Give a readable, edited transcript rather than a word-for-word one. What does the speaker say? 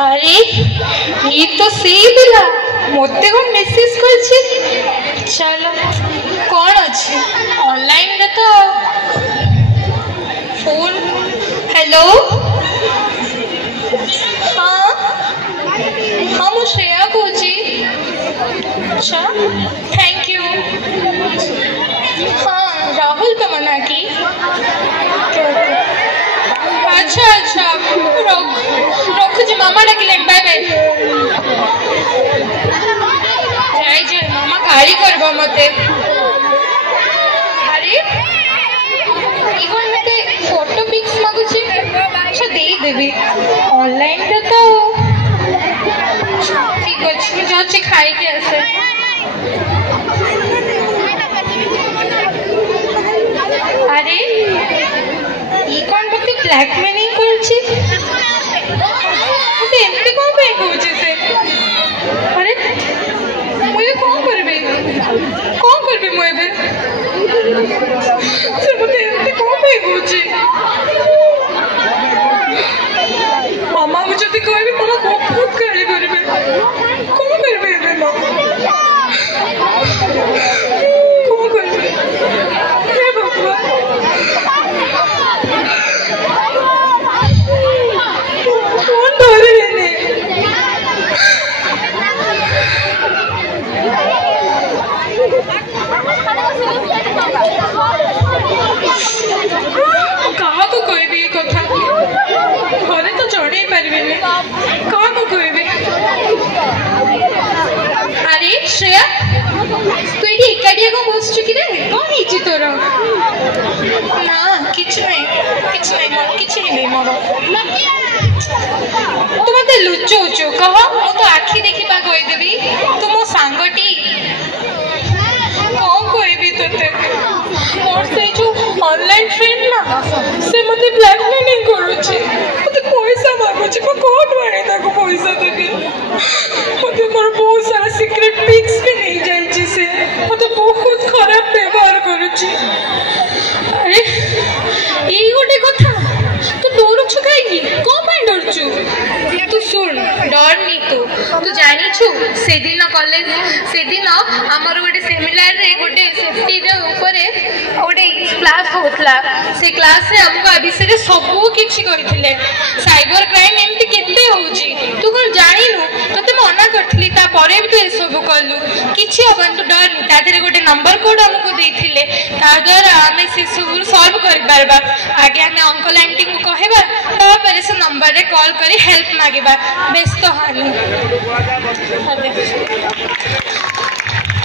अरे ये तो सही पिला मत को मेसेज कर चलो कौन अच्छे ऑनलाइन रे तो फोन हेलो हाँ हाँ मु श्रेया कौची अच्छा थैंक यू हाँ राहुल पे मना की अच्छा अच्छा रखुची मामा डाकिले बाय बाय जाई जे मामा गाड़ी करबो मते अरे इवन मते फोटो पिक्स मागुची अच्छा दे देबी ऑनलाइन रे तो ठीक अछि जाउची खाई के आसे अरे ये कौन मते ब्लैकमेलिंग करछि मते एमते कोन पे कहउछि से अरे मुझे कौन करबे मुझे बे से मते एमते कोन पे कहउछि मामा मुझे तो कहबे मामा बहुत गाली करबे कौन करबे बे मामा कौन करबे हे भगवान कौन धरे ने कहा को कहबी कथा घरे तो जड़े पारे कहा को कहबी अरे श्रेया तू ये एकाडिया को बस चुकी रे कौन है तोर ना किछ नहीं मोर किछ नहीं मोर तू मते लुचोचो कह मु तो आखी देखि पा कहि देबी तू मो सांगटी कौन कहबी तोते मोर से जो ऑनलाइन फ्रेंड ना से मते ब्लैकमेलिंग करूची मते पैसा मागुची मो कोड मारे ताको पैसा देबी मते मोर बहुत सारा सीक्रेट पिक्स भी नहीं जाईची से मते बहुत खराब व्यवहार करूची अरे यही गोटे कथा तू डरुछु काई कोन पे डरछु तू सुन डरनी तू जानी छु से दिन कॉलेज से दिन हमर गोटे सेमिनार रे गोटे सेफ्टी रे ऊपर गोटे क्लास होतला से क्लास से हमको विषय रे सब किछि कहिथिले साइबर क्राइम एमती केते होउची तू कोन जानिनु तते मना करथली ता परे भी तू ए सब कलु किछि हबन तू डरनी ता देरे गोटे नंबर कोड हमको देथिले ता द्वारा हमें से सब सॉल्व कर परबा आगे हमें अंकल आंटी को कहबा ता परे से नंबर रे कॉल करी हेल्प मागेबा व्यस्त हानी